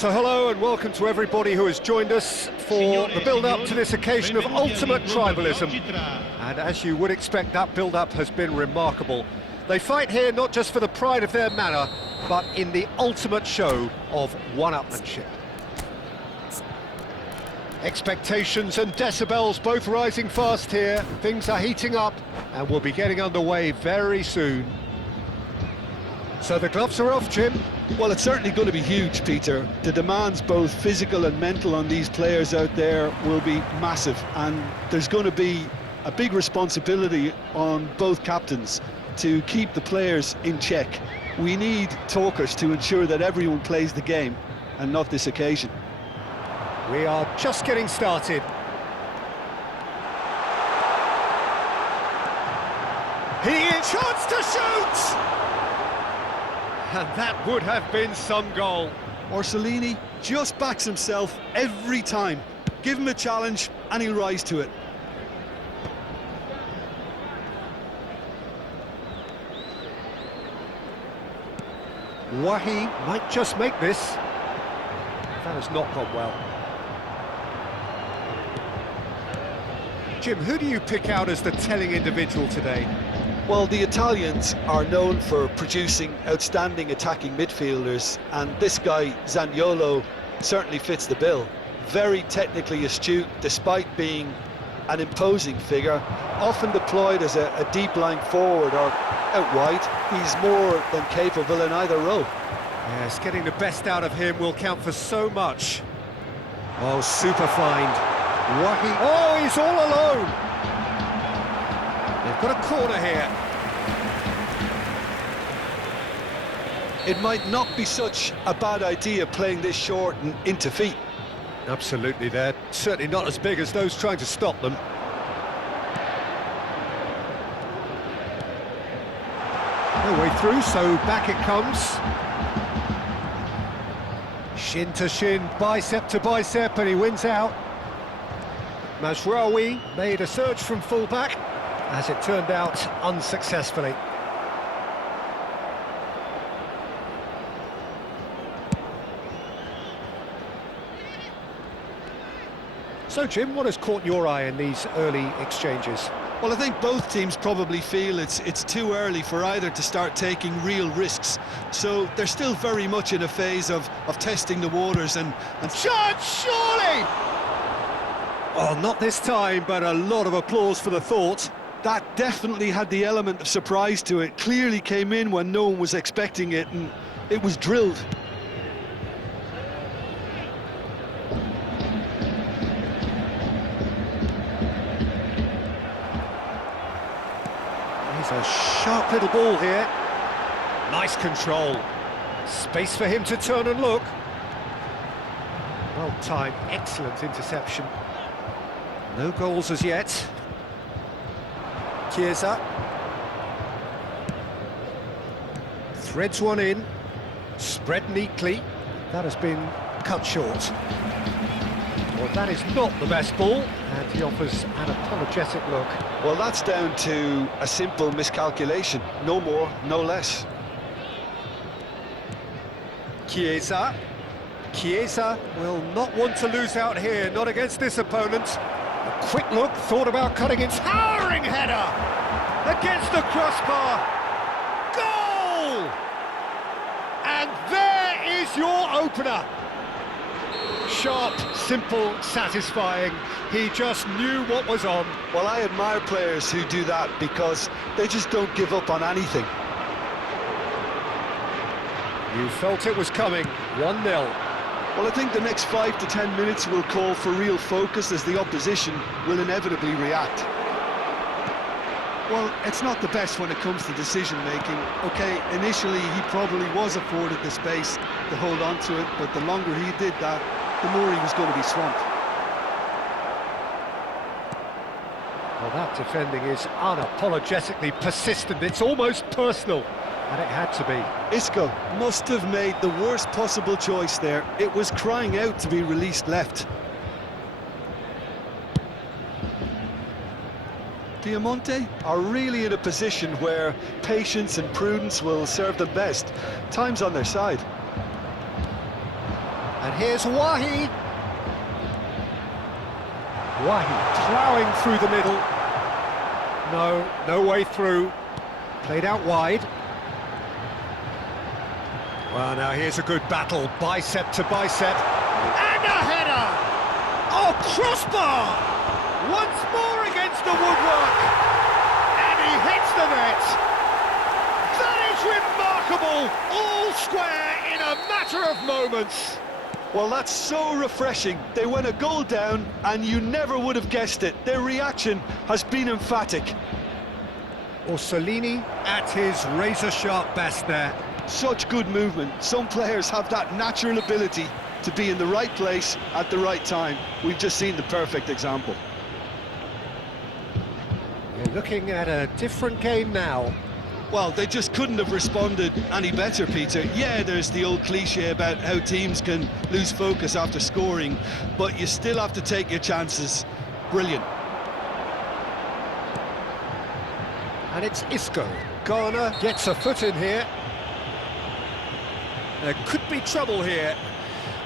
So hello and welcome to everybody who has joined us for the build-up to this occasion of ultimate tribalism. And as you would expect, that build-up has been remarkable. They fight here not just for the pride of their manor, but in the ultimate show of one-upmanship. Expectations and decibels both rising fast here. Things are heating up and we'll be getting underway very soon. So the gloves are off, Jim. Well, it's certainly going to be huge, Peter. The demands, both physical and mental, on these players out there will be massive, and there's going to be a big responsibility on both captains to keep the players in check. We need talkers to ensure that everyone plays the game, and not this occasion. We are just getting started. He is chance to shoot! And that would have been some goal. Orsolini just backs himself every time. Give him a challenge and he'll rise to it. Wahi might just make this. That has not gone well. Jim, who do you pick out as the telling individual today? Well, the Italians are known for producing outstanding attacking midfielders, and this guy, Zaniolo, certainly fits the bill. Very technically astute, despite being an imposing figure, often deployed as a deep-lying forward or out wide. He's more than capable in either role. Yes, getting the best out of him will count for so much. Oh, super find. Wahi. Oh, he's all alone. They've got a corner here. It might not be such a bad idea playing this short and into feet. Absolutely, they're certainly not as big as those trying to stop them. No way through, so back it comes. Shin to shin, bicep to bicep, and he wins out. Mazraoui made a surge from full-back, as it turned out unsuccessfully. So, Jim, what has caught your eye in these early exchanges? Well, I think both teams probably feel it's too early for either to start taking real risks. So they're still very much in a phase of testing the waters and... Chance, surely! Oh, not this time, but a lot of applause for the thought. That definitely had the element of surprise to it. Clearly came in when no one was expecting it, and it was drilled. He's a sharp little ball here. Nice control. Space for him to turn and look. Well timed, excellent interception. No goals as yet. Chiesa. Threads one in. Spread neatly. That has been cut short. Well, that is not the best ball, and he offers an apologetic look. Well, that's down to a simple miscalculation. No more, no less. Chiesa. Chiesa will not want to lose out here, not against this opponent. A quick look, thought about cutting it. Towering header! Against the crossbar. Goal! And there is your opener. Sharp, simple, satisfying. He just knew what was on. Well, I admire players who do that because they just don't give up on anything. You felt it was coming. 1-0. Well, I think the next 5 to 10 minutes will call for real focus as the opposition will inevitably react. Well, it's not the best when it comes to decision-making. OK, initially he probably was afforded the space to hold on to it, but the longer he did that, the more he was going to be swamped. Well, that defending is unapologetically persistent. It's almost personal, and it had to be. Isco must have made the worst possible choice there. It was crying out to be released left. Diamante are really in a position where patience and prudence will serve them best. Time's on their side. And here's Wahi. Wahi ploughing through the middle. No way through. Played out wide. Well, now here's a good battle, bicep to bicep. And a header! Oh, crossbar! Once more against the woodwork. And he hits the net. That is remarkable! All square in a matter of moments. Well, that's so refreshing. They went a goal down, and you never would have guessed it. Their reaction has been emphatic. Orsolini at his razor-sharp best there. Such good movement. Some players have that natural ability to be in the right place at the right time. We've just seen the perfect example. You're looking at a different game now. Well, they just couldn't have responded any better, Peter. Yeah, there's the old cliche about how teams can lose focus after scoring, but you still have to take your chances. Brilliant. And it's Isco. Garner gets a foot in here. There could be trouble here,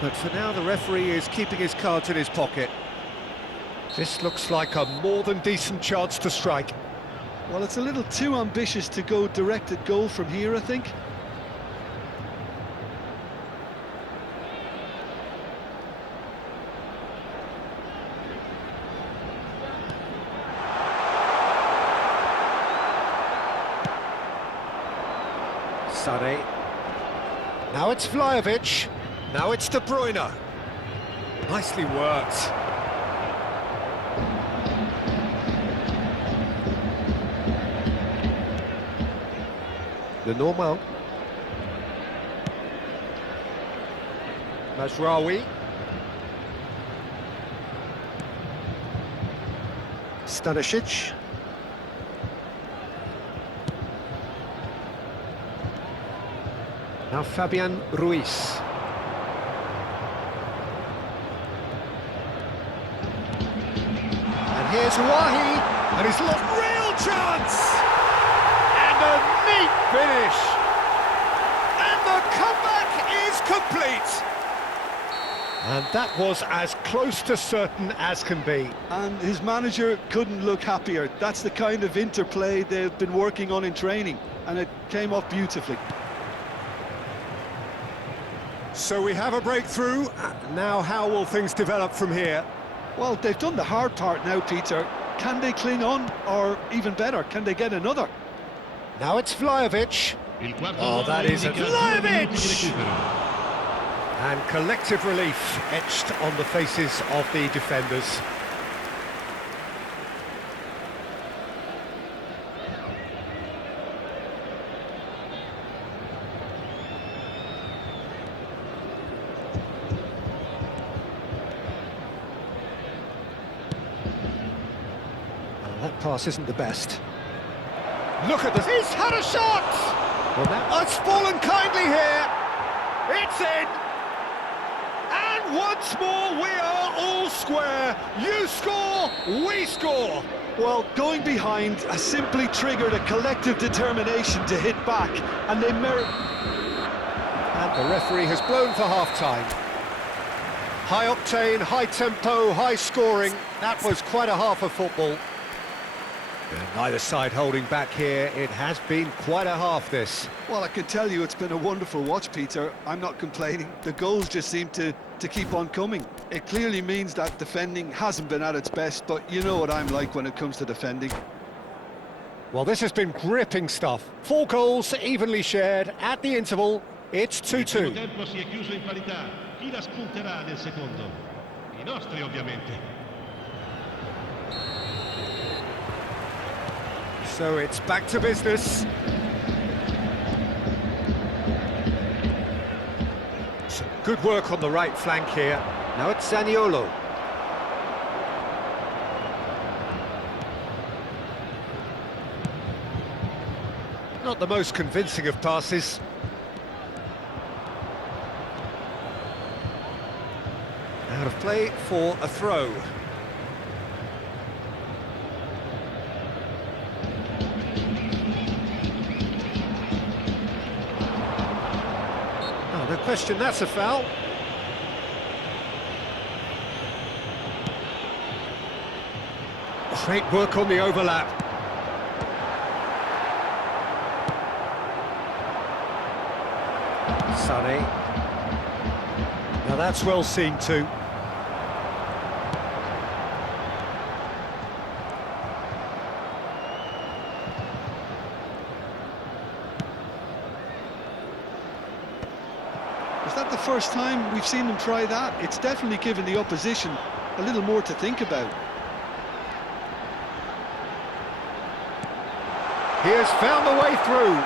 but for now the referee is keeping his cards in his pocket. This looks like a more than decent chance to strike. Well, it's a little too ambitious to go direct at goal from here, I think. Sane. Now it's Vlahovic. Now it's De Bruyne. Nicely worked. The normal. Mazraoui. Stanisic. Now Fabian Ruiz. And here's Wahi, and he's lost real chance! And a neat finish! And the comeback is complete! And that was as close to certain as can be. And his manager couldn't look happier. That's the kind of interplay they've been working on in training, and it came off beautifully. So we have a breakthrough. Now how will things develop from here? Well, they've done the hard part now, Peter. Can they cling on, or even better, can they get another? Now it's Vlahovic. Oh, that is a Vlahovic! And collective relief etched on the faces of the defenders. That pass isn't the best. Look at this, he's had a shot! Well, now it's fallen kindly here. It's in! And once more we are all square. You score, we score. Well, going behind has simply triggered a collective determination to hit back, and they merit... And the referee has blown for half-time. High octane, high tempo, high scoring. That was quite a half of football. And neither side holding back here. It has been quite a half, this. Well, I can tell you it's been a wonderful watch, Peter. I'm not complaining. The goals just seem to keep on coming. It clearly means that defending hasn't been at its best, but you know what I'm like when it comes to defending. Well, this has been gripping stuff. 4 goals evenly shared at the interval. It's 2-2. Tempo si è chiuso in parità. Chi la spunterà nel secondo? I nostri, ovviamente. So it's back to business. Some good work on the right flank here. Now it's Zaniolo. Not the most convincing of passes. Out of play for a throw. No question, that's a foul. Great work on the overlap. Sonny. Now that's well seen too. Is that the first time we've seen them try that? It's definitely given the opposition a little more to think about. He has found the way through.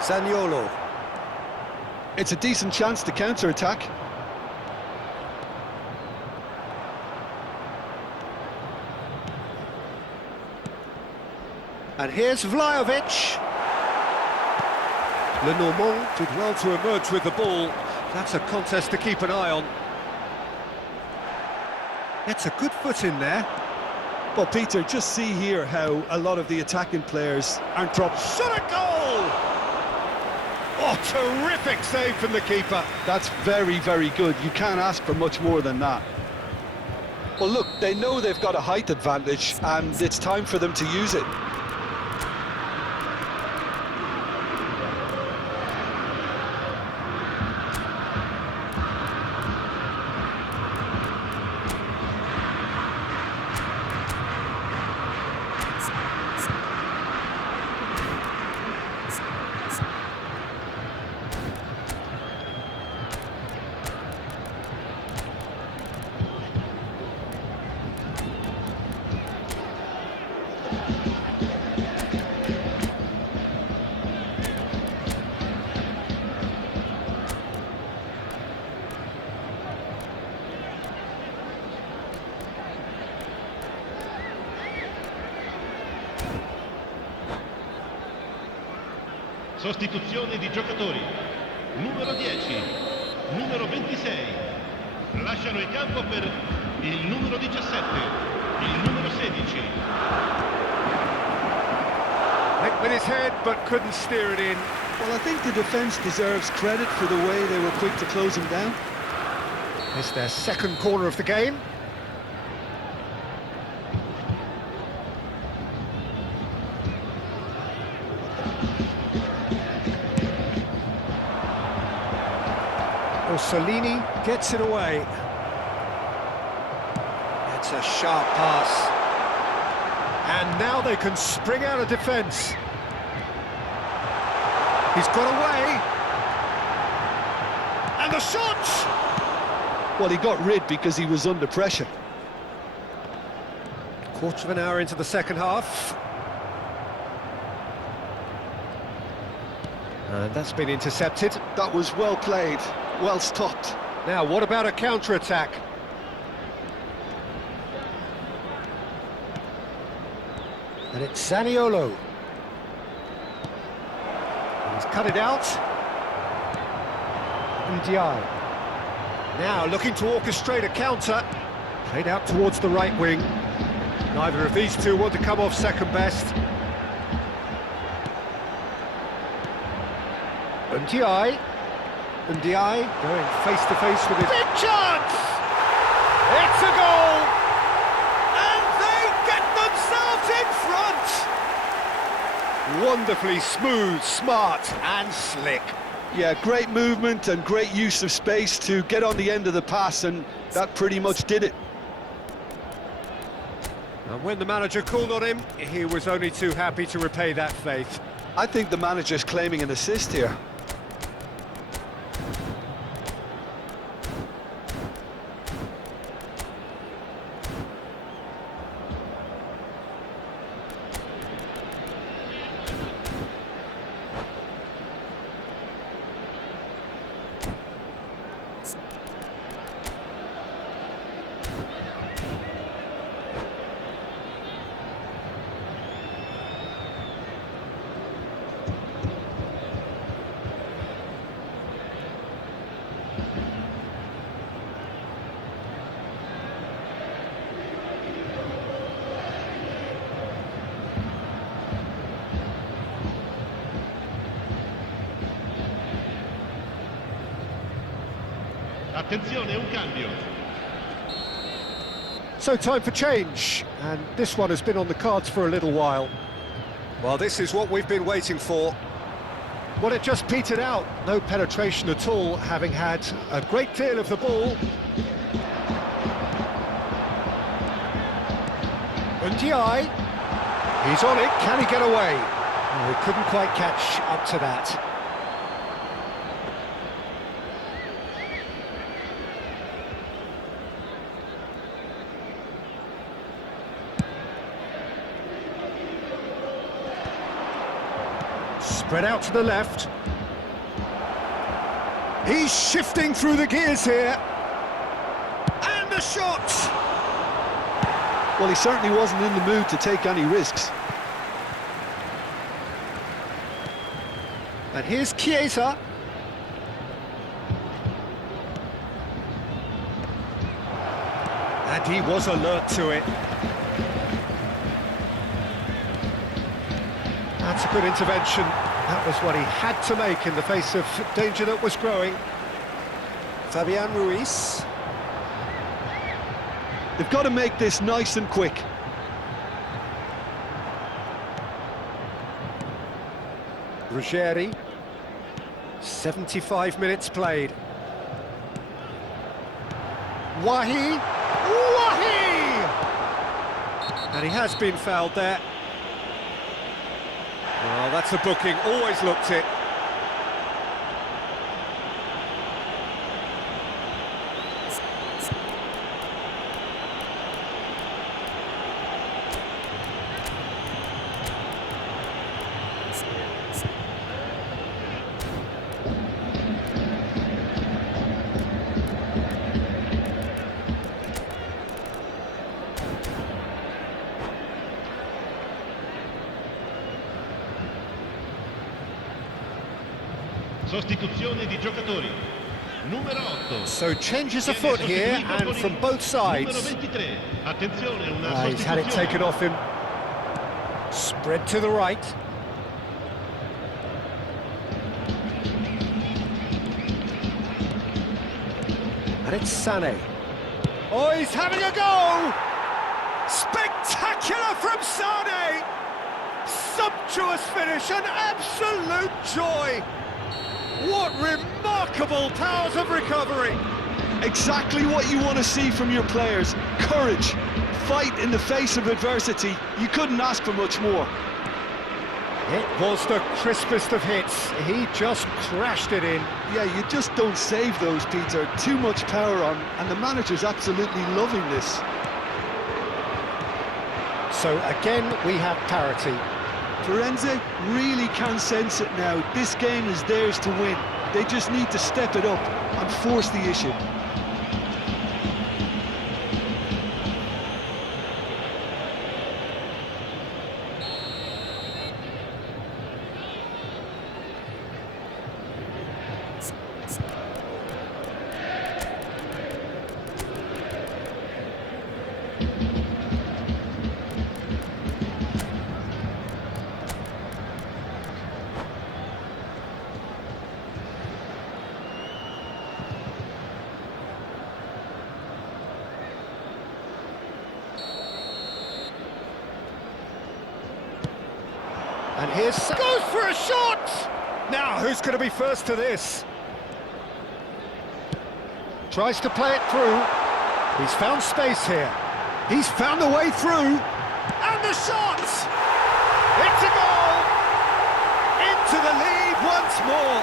Zaniolo. It's a decent chance to counter-attack. And here's Vlahovic. Lenormand did well to emerge with the ball. That's a contest to keep an eye on. It's a good foot in there. Well, Peter, just see here how a lot of the attacking players aren't dropped. Shot a goal! Oh, terrific save from the keeper. That's very, very good. You can't ask for much more than that. Well, look, they know they've got a height advantage, and it's time for them to use it. Sostituzione di giocatori. Numero 10, numero 26. Lasciano il campo per il numero 17, il numero 16. Hit with his head, but couldn't steer it in. Well, I think the defence deserves credit for the way they were quick to close him down. It's their second corner of the game. Orsolini gets it away. It's a sharp pass. And now they can spring out of defence. He's got away. And the shot! Well, he got rid because he was under pressure. Quarter of an hour into the second half. And that's been intercepted. That was well played, well stopped. Now, what about a counter-attack? And it's Zaniolo. He's cut it out. Ndiaye. Now looking to orchestrate a counter. Played out towards the right wing. Neither of these two want to come off second best. Ndiaye. Ndiaye going face to face with his... Big chance! It's a goal! And they get themselves in front! Wonderfully smooth, smart and slick. Yeah, great movement and great use of space to get on the end of the pass, and that pretty much did it. And when the manager called on him, he was only too happy to repay that faith. I think the manager's claiming an assist here. Attenzione, un cambio. So time for change, and this one has been on the cards for a little while. Well, this is what we've been waiting for. Well, it just petered out, no penetration at all, having had a great deal of the ball. Ndiaye, he's on it, can he get away? Oh, he couldn't quite catch up to that. Spread out to the left. He's shifting through the gears here. And the shot! Well, he certainly wasn't in the mood to take any risks. And here's Chiesa. And he was alert to it. That's a good intervention. That was what he had to make in the face of danger that was growing. Fabian Ruiz. They've got to make this nice and quick. Ruggeri. 75 minutes played. Wahi! Wahi! And he has been fouled there. Oh, that's a booking, always looked it. Sostituzione di giocatori. Numero 8. So changes afoot here, and from both sides. Numero 23. Attenzione, una He's had it taken off him. Spread to the right. And it's Sané. Oh, he's having a go! Spectacular from Sané! Sumptuous finish, an absolute joy! What remarkable powers of recovery! Exactly what you want to see from your players. Courage, fight in the face of adversity. You couldn't ask for much more. It was the crispest of hits. He just crashed it in. Yeah, you just don't save those, Peter. Too much power on, and the manager's absolutely loving this. So again, we have parity. Firenze really can sense it now. This game is theirs to win. They just need to step it up and force the issue. And here's... goes for a shot! Now, who's going to be first to this? Tries to play it through. He's found space here. He's found a way through. And the shot! It's a goal! Into the lead once more.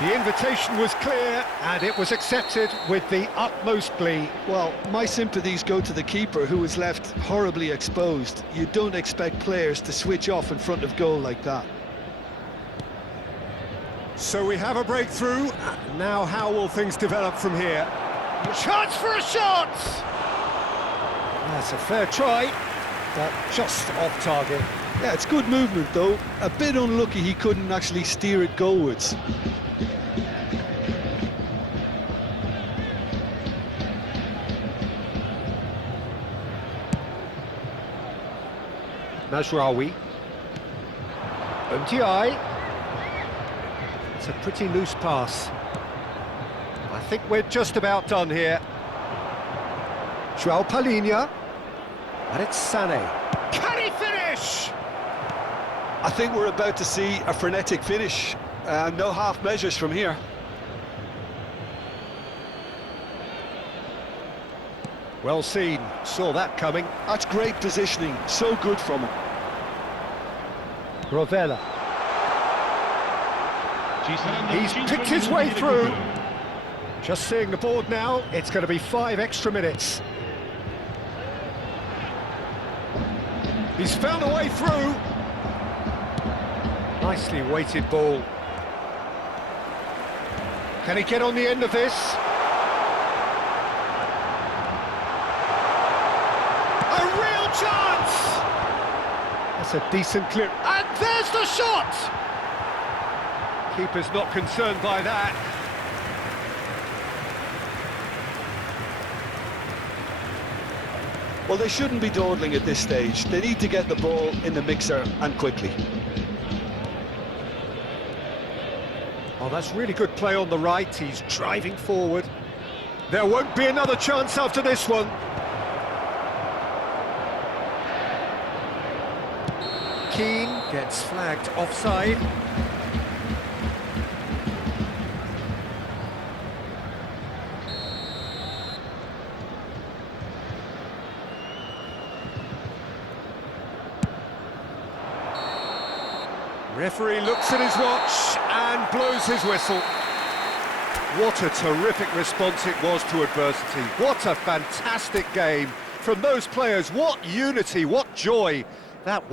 The invitation was clear, and it was accepted with the utmost glee. Well, my sympathies go to the keeper, who was left horribly exposed. You don't expect players to switch off in front of goal like that. So we have a breakthrough. Now how will things develop from here? Chance for a shot! That's a fair try, but just off target. Yeah, it's good movement though. A bit unlucky he couldn't actually steer it goalwards. Mazraoui. MTI. It's a pretty loose pass. I think we're just about done here. Joao Palhinha. And it's Sané. Can he finish? I think we're about to see a frenetic finish. No half measures from here. Well seen. Saw that coming. That's great positioning. So good from him. Rovella. He's picked his way through. Just seeing the board now, it's going to be 5 extra minutes. He's found a way through. Nicely weighted ball. Can he get on the end of this? A real chance! That's a decent clip. And there's the shot! Keeper's not concerned by that. Well, they shouldn't be dawdling at this stage. They need to get the ball in the mixer and quickly. Oh, that's really good play on the right. He's driving forward. There won't be another chance after this one. Keane gets flagged offside. Referee looks at his watch and blows his whistle. What a terrific response it was to adversity. What a fantastic game from those players. What unity, what joy that was.